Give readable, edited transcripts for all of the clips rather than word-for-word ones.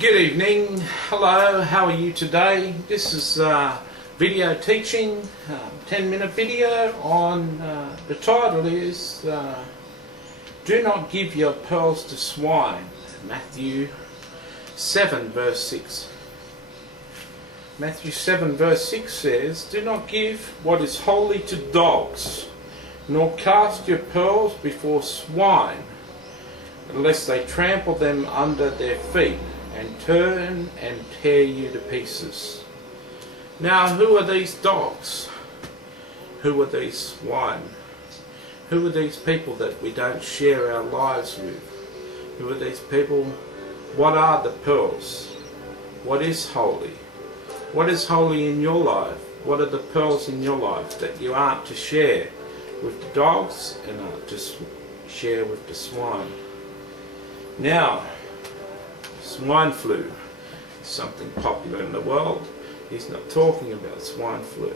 Good evening, hello, how are you today? This is video teaching, 10-minute video on, the title is Do Not Give Your Pearls to Swine, Matthew 7 verse 6. Matthew 7 verse 6 says, Do not give what is holy to dogs, nor cast your pearls before swine, lest they trample them under their feet, and turn and tear you to pieces. Now, who are these dogs? Who are these swine? Who are these people that we don't share our lives with? Who are these people? What are the pearls? What is holy? What is holy in your life? What are the pearls in your life that you aren't to share with the dogs and aren't to share with the swine? Now, swine flu is something popular in the world. He's not talking about swine flu.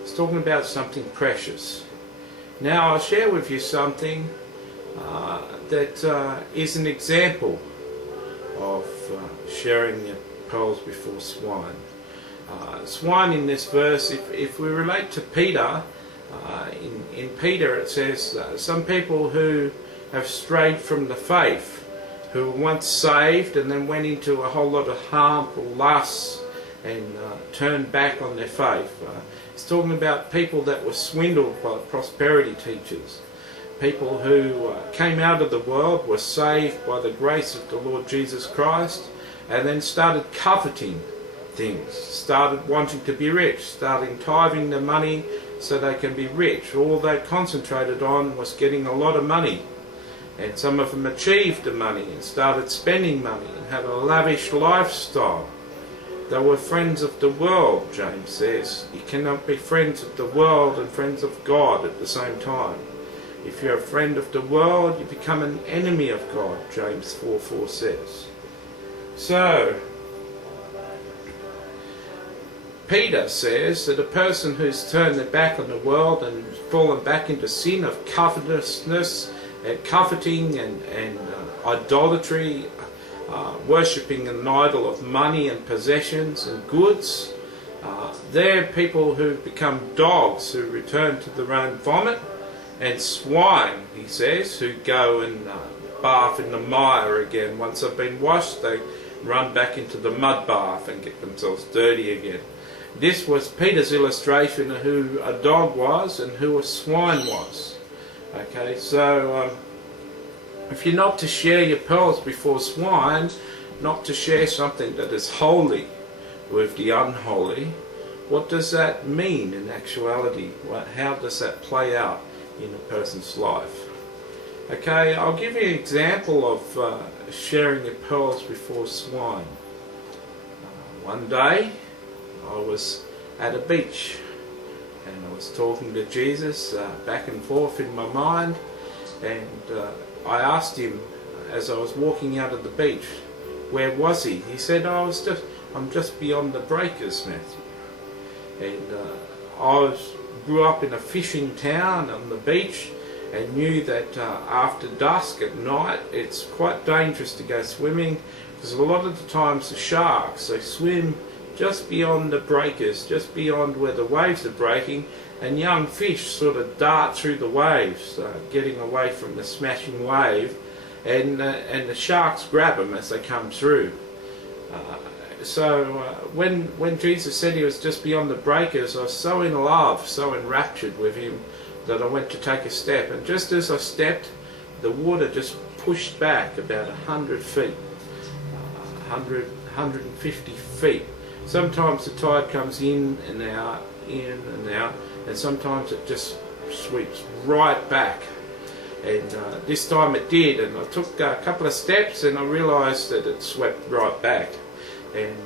He's talking about something precious. Now I'll share with you something that is an example of sharing your pearls before swine. Swine in this verse, if we relate to Peter, in Peter it says some people who have strayed from the faith, who were once saved and then went into a whole lot of harmful lusts and turned back on their faith. He's talking about people that were swindled by prosperity teachers, people who came out of the world, were saved by the grace of the Lord Jesus Christ, and then started coveting things, started wanting to be rich, starting tithing their money so they can be rich. All they concentrated on was getting a lot of money. And some of them achieved the money and started spending money and had a lavish lifestyle. They were friends of the world, James says. You cannot be friends of the world and friends of God at the same time. If you're a friend of the world, you become an enemy of God, James 4:4 says. So, Peter says that a person who's turned their back on the world and fallen back into sin of covetousness, coveting and idolatry, worshipping an idol of money and possessions and goods. They're people who become dogs who return to their own vomit, and swine, he says, who go and bath in the mire again. Once they've been washed, they run back into the mud bath and get themselves dirty again. This was Peter's illustration of who a dog was and who a swine was. Okay, so if you're not to share your pearls before swine, not to share something that is holy with the unholy, what does that mean in actuality? How does that play out in a person's life? Okay, I'll give you an example of sharing your pearls before swine. One day I was at a beach, and I was talking to Jesus back and forth in my mind, and I asked him as I was walking out of the beach, where was he? He said, I'm just beyond the breakers, Matthew. And I grew up in a fishing town on the beach and knew that after dusk at night it's quite dangerous to go swimming, because a lot of the times the sharks, they swim just beyond the breakers, just beyond where the waves are breaking, and young fish sort of dart through the waves, getting away from the smashing wave, and the sharks grab them as they come through. So when Jesus said he was just beyond the breakers, I was so in love, so enraptured with him, that I went to take a step, and just as I stepped, the water just pushed back about 100 feet, 150 feet. Sometimes the tide comes in and out, and sometimes it just sweeps right back. And this time it did, and I took a couple of steps and I realised that it swept right back. And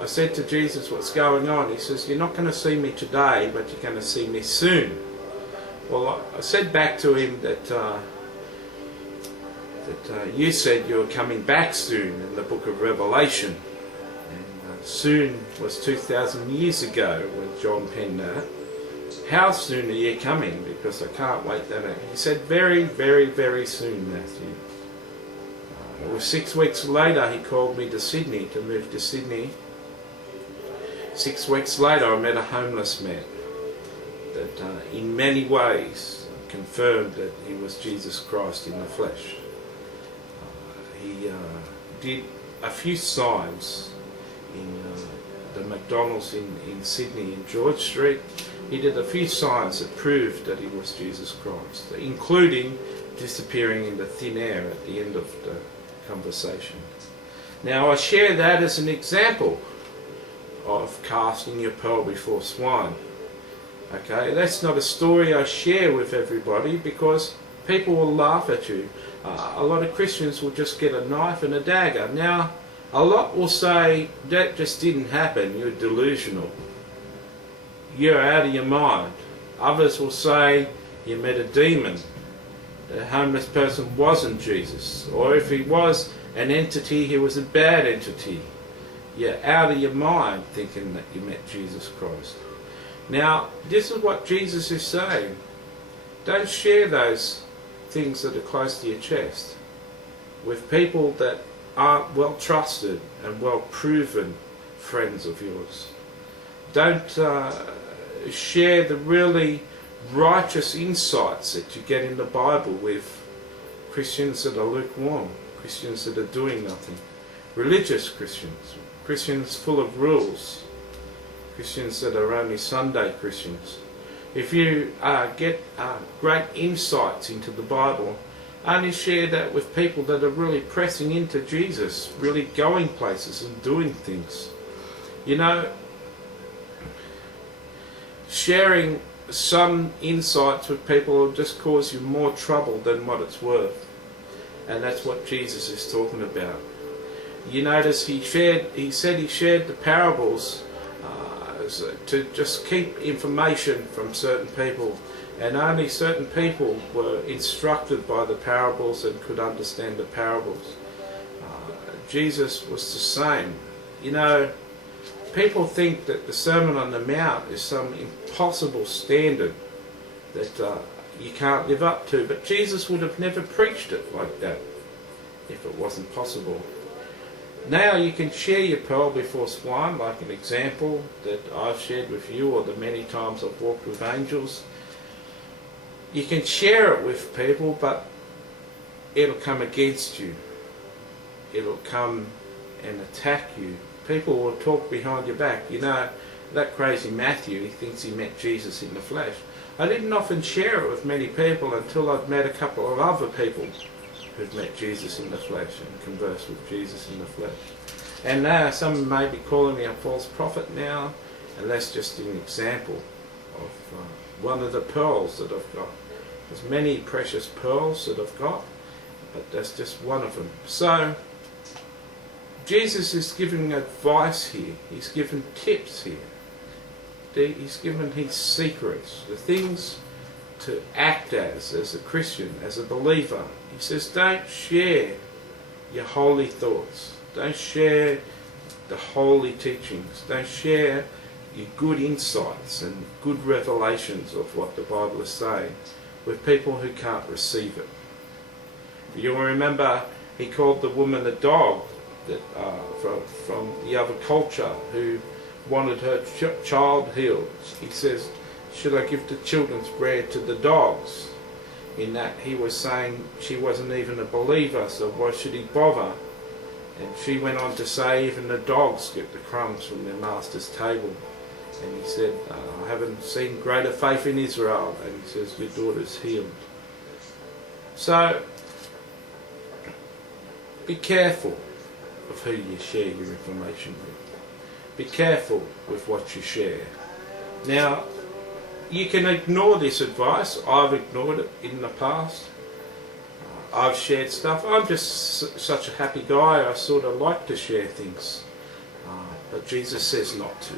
I said to Jesus, what's going on? He says, you're not going to see me today, but you're going to see me soon. Well, I said back to him that you said you were coming back soon in the book of Revelation. Soon was 2,000 years ago when John penned that. How soon are you coming? Because I can't wait that out. He said, very, very, very soon, Matthew. Well, 6 weeks later he called me to Sydney, to move to Sydney. 6 weeks later I met a homeless man that in many ways confirmed that he was Jesus Christ in the flesh. He did a few signs in the McDonald's in Sydney, in George Street. He did a few signs that proved that he was Jesus Christ, including disappearing into thin air at the end of the conversation. Now I share that as an example of casting your pearl before swine. Okay, that's not a story I share with everybody because people will laugh at you. A lot of Christians will just get a knife and a dagger. Now, a lot will say, that just didn't happen, you're delusional. You're out of your mind. Others will say, you met a demon. The homeless person wasn't Jesus. Or if he was an entity, he was a bad entity. You're out of your mind thinking that you met Jesus Christ. Now, this is what Jesus is saying. Don't share those things that are close to your chest with people that aren't well trusted and well proven friends of yours. Don't share the really righteous insights that you get in the Bible with Christians that are lukewarm, Christians that are doing nothing, religious Christians, Christians full of rules, Christians that are only Sunday Christians. If you get great insights into the Bible, only share that with people that are really pressing into Jesus, really going places and doing things. You know, sharing some insights with people will just cause you more trouble than what it's worth. And that's what Jesus is talking about. You notice he said he shared the parables to just keep information from certain people, and only certain people were instructed by the parables and could understand the parables. Jesus was the same. You know, people think that the Sermon on the Mount is some impossible standard that you can't live up to, but Jesus would have never preached it like that if it wasn't possible. Now you can share your pearl before swine, like an example that I've shared with you, or the many times I've walked with angels. You can share it with people, but it'll come against you. It'll come and attack you. People will talk behind your back. You know, that crazy Matthew, he thinks he met Jesus in the flesh. I didn't often share it with many people until I'd met a couple of other people who've met Jesus in the flesh and conversed with Jesus in the flesh. And now some may be calling me a false prophet now, and that's just an example of one of the pearls that I've got. There's many precious pearls that I've got, but that's just one of them. So Jesus is giving advice here. He's given tips here. He's given his secrets, the things to act as a Christian, as a believer. He says, don't share your holy thoughts. Don't share the holy teachings. Don't share your good insights and good revelations of what the Bible is saying with people who can't receive it. You'll remember he called the woman a dog that from the other culture who wanted her child healed. He says, should I give the children's bread to the dogs? In that he was saying she wasn't even a believer, so why should he bother? And she went on to say even the dogs get the crumbs from their master's table. And he said, I haven't seen greater faith in Israel. And he says, your daughter's healed. So be careful of who you share your information with. Be careful with what you share. Now, you can ignore this advice. I've ignored it in the past. I've shared stuff. I'm just such a happy guy. I sort of like to share things. But Jesus says not to.